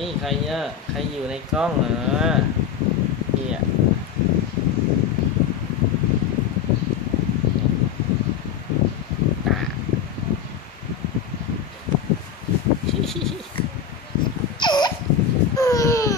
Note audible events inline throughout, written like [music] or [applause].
ี่ใครเนี่ยใครอยู่ในกล้องเหรอ Hee hee hee.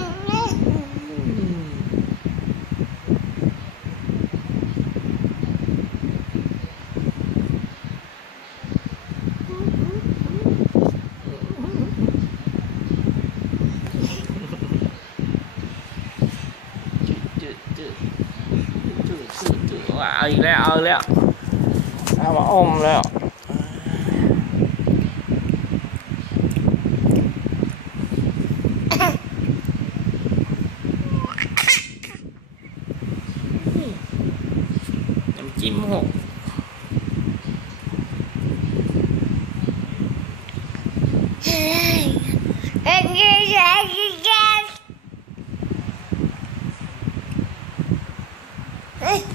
ơi lẹ ơi lẹ sao mà ôm lẹ [laughs] Hey. [laughs]